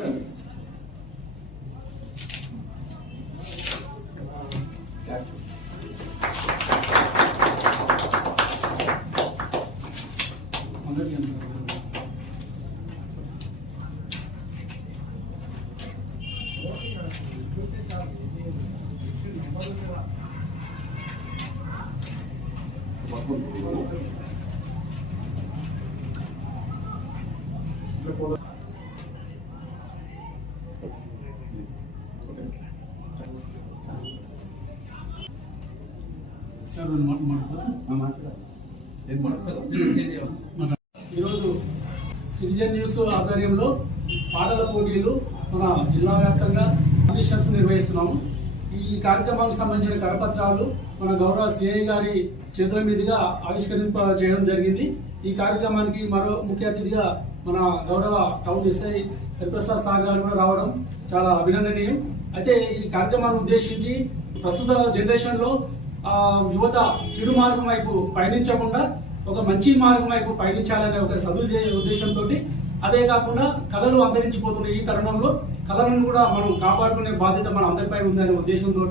Sir రెండు? ఈరోజు citizen news ఆధ్వర్యంలో పాటల పోటీలు మన జిల్లా వ్యాప్తంగా ఆడిషన్స్ నిర్వహిస్తున్నాము. ఈ కార్యక్రమానికి సంబంధించిన కరపత్రాలు మన గౌరవ సిఐ గారి చేతుల మీదుగా ఆవిష్కరింప చేయడం జరిగింది. ఈ కార్యక్రమానికి మరో ముఖ్య అతిథిగా మన గౌరవ టౌన్ ఎస్ఐ హరిప్రసాద్ సార్ గారు కూడా రావడం చాలా అభినందనీయం. అయితే ఈ కార్యక్రమాన్ని ఉద్దేశించి ప్రస్తుత జనరేషన్లో ఆ, యువత చెడు మార్గం వైపు పయనించకుండా ఒక మంచి మార్గం వైపు పయనించాలనే ఒక సదుదే ఉద్దేశంతో అదే కాకుండా కళలు అంతరించిపోతున్న ఈ తరుణంలో కళలను కూడా మనం కాపాడుకునే బాధ్యత మన అందరిపై ఉందనే ఉద్దేశంతో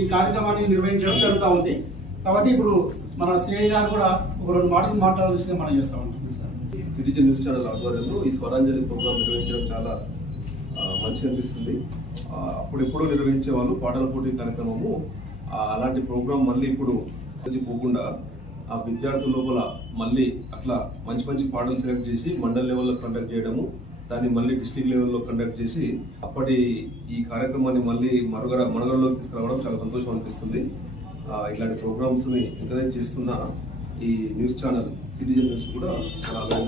ఈ కార్యక్రమాన్ని నిర్వహించడం జరుగుతూ ఉంది. కాబట్టి ఇప్పుడు మన సిఐ గారు కూడా ఒక రెండు మాటలు మాట్లాడాల్సిందిగా మనం చేస్తా ఉంటాం సార్. సిటిజన్ న్యూస్ ఛానల్ ఆధ్వర్యంలో ఈ స్వరాంజలి ప్రోగ్రాం నిర్వహించడం చాలా మంచి అనిపిస్తుంది. ఆ, అప్పుడెప్పుడో నిర్వహించే వాళ్ళు పాటల పోటీ కార్యక్రమము అలాంటి ప్రోగ్రాం మళ్ళీ ఇప్పుడు పోకుండా ఆ విద్యార్థుల లోపల మళ్ళీ అట్లా మంచి మంచి పాటలు సెలెక్ట్ చేసి మండల్ లెవెల్లో కండక్ట్ చేయడము దాన్ని మళ్ళీ డిస్టిక్ లెవెల్లో కండక్ట్ చేసి అప్పటి ఈ కార్యక్రమాన్ని మళ్ళీ మరుగడ మనుగడలోకి తీసుకురావడం చాలా సంతోషం అనిపిస్తుంది. ఇలాంటి ప్రోగ్రామ్స్ని ఎంకరేజ్ చేస్తున్న ఈ న్యూస్ ఛానల్ సిటిజన్ న్యూస్ కూడా చాలా